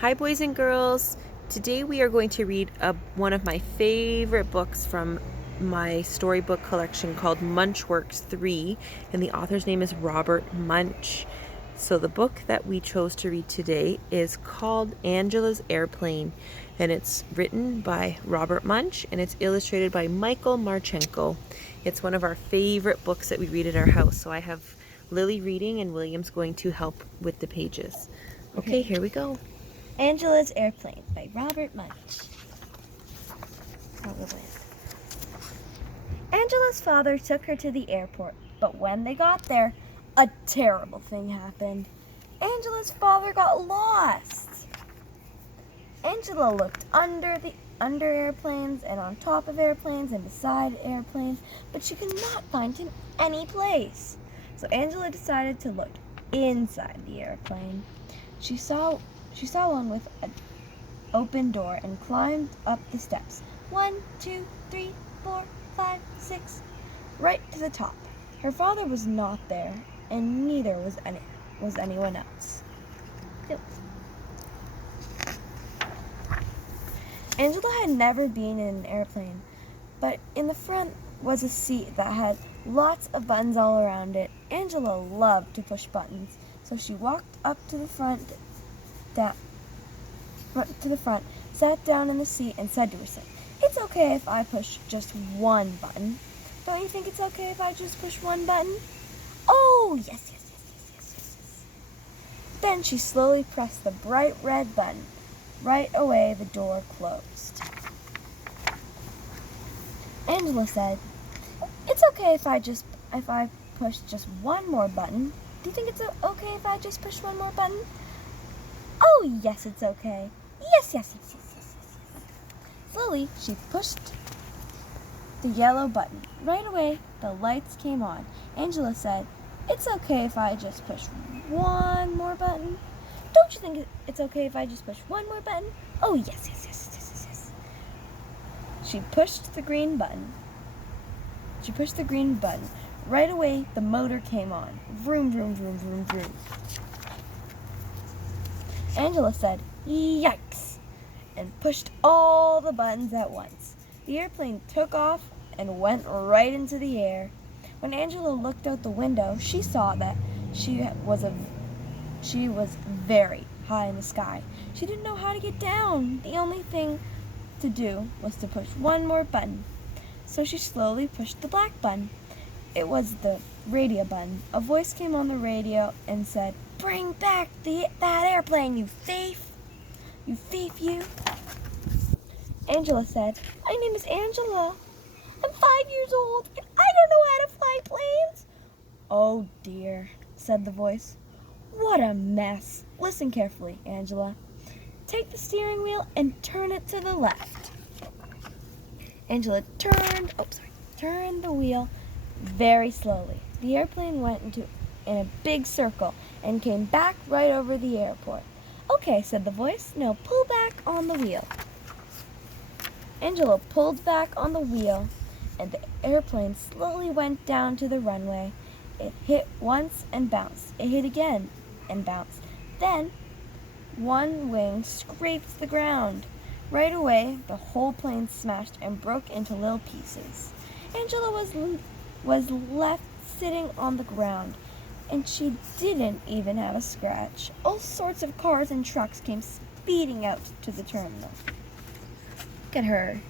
Hi, boys and girls. Today we are going to read one of my favorite books from my storybook collection called Munchworks 3, and the author's name is Robert Munsch. So the book that we chose to read today is called Angela's Airplane, and it's written by Robert Munsch and it's illustrated by Michael Marchenko. It's one of our favorite books that we read at our house, so I have Lily reading and William's going to help with the pages. Okay, here we go. Angela's Airplane by Robert Munsch. Angela's father took her to the airport, but when they got there, a terrible thing happened. Angela's father got lost. Angela looked under airplanes and on top of airplanes and beside airplanes, but she could not find him any place. So Angela decided to look inside the airplane. She saw one with an open door and climbed up the steps. 1, 2, 3, 4, 5, 6, right to the top. Her father was not there, and neither was anyone else. Angela had never been in an airplane, but in the front was a seat that had lots of buttons all around it. Angela loved to push buttons, so she walked up to the front, sat down in the seat, and said to herself, "It's okay if I push just one button. Don't you think it's okay if I just push one button?" "Oh, yes. Then she slowly pressed the bright red button. Right away, the door closed. Angela said, "It's okay if I push just one more button. Do you think it's okay if I just push one more button?" "Oh, yes, it's okay. Yes. Slowly, she pushed the yellow button. Right away, the lights came on. Angela said, "It's okay if I just push one more button. Don't you think it's okay if I just push one more button?" "Oh, yes. She pushed the green button. Right away, the motor came on. Vroom, vroom, vroom, vroom, vroom. Angela said, "Yikes," and pushed all the buttons at once. The airplane took off and went right into the air. When Angela looked out the window, she saw that she was very high in the sky. She didn't know how to get down. The only thing to do was to push one more button. So she slowly pushed the black button. It was the radio button. A voice came on the radio and said, "Bring back that airplane, you thief! You thief, you!" Angela said, "My name is Angela. I'm 5 years old and I don't know how to fly planes." "Oh dear," said the voice. "What a mess. Listen carefully, Angela. Take the steering wheel and turn it to the left." Angela turned the wheel very slowly. The airplane went in a big circle and came back right over the airport. "Okay," said the voice. "Now pull back on the wheel." Angela pulled back on the wheel, and the airplane slowly went down to the runway. It hit once and bounced. It hit again and bounced. Then one wing scraped the ground. Right away, the whole plane smashed and broke into little pieces. Angela was left sitting on the ground, and she didn't even have a scratch. All sorts of cars and trucks came speeding out to the terminal. Look at her.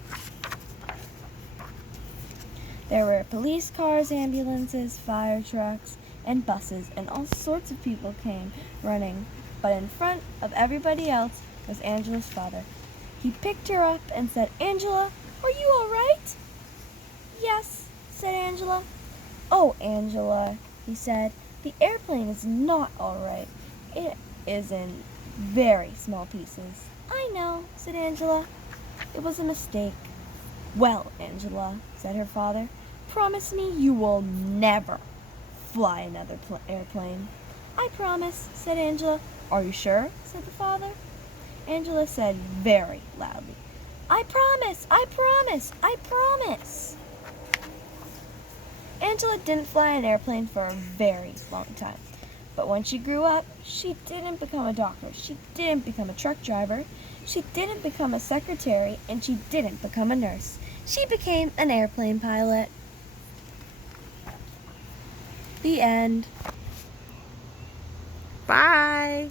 There were police cars, ambulances, fire trucks, and buses, and all sorts of people came running. But in front of everybody else was Angela's father. He picked her up and said, "Angela, are you all right?" "Yes," said Angela. "Oh, Angela," he said, "the airplane is not all right. It is in very small pieces." "I know," said Angela. "It was a mistake." "Well, Angela," said her father, "promise me you will never fly another airplane." "I promise," said Angela. "Are you sure?" said the father. Angela said very loudly, "I promise, I promise, I promise." Angela didn't fly an airplane for a very long time. But when she grew up, she didn't become a doctor. She didn't become a truck driver. She didn't become a secretary, and she didn't become a nurse. She became an airplane pilot. The end. Bye.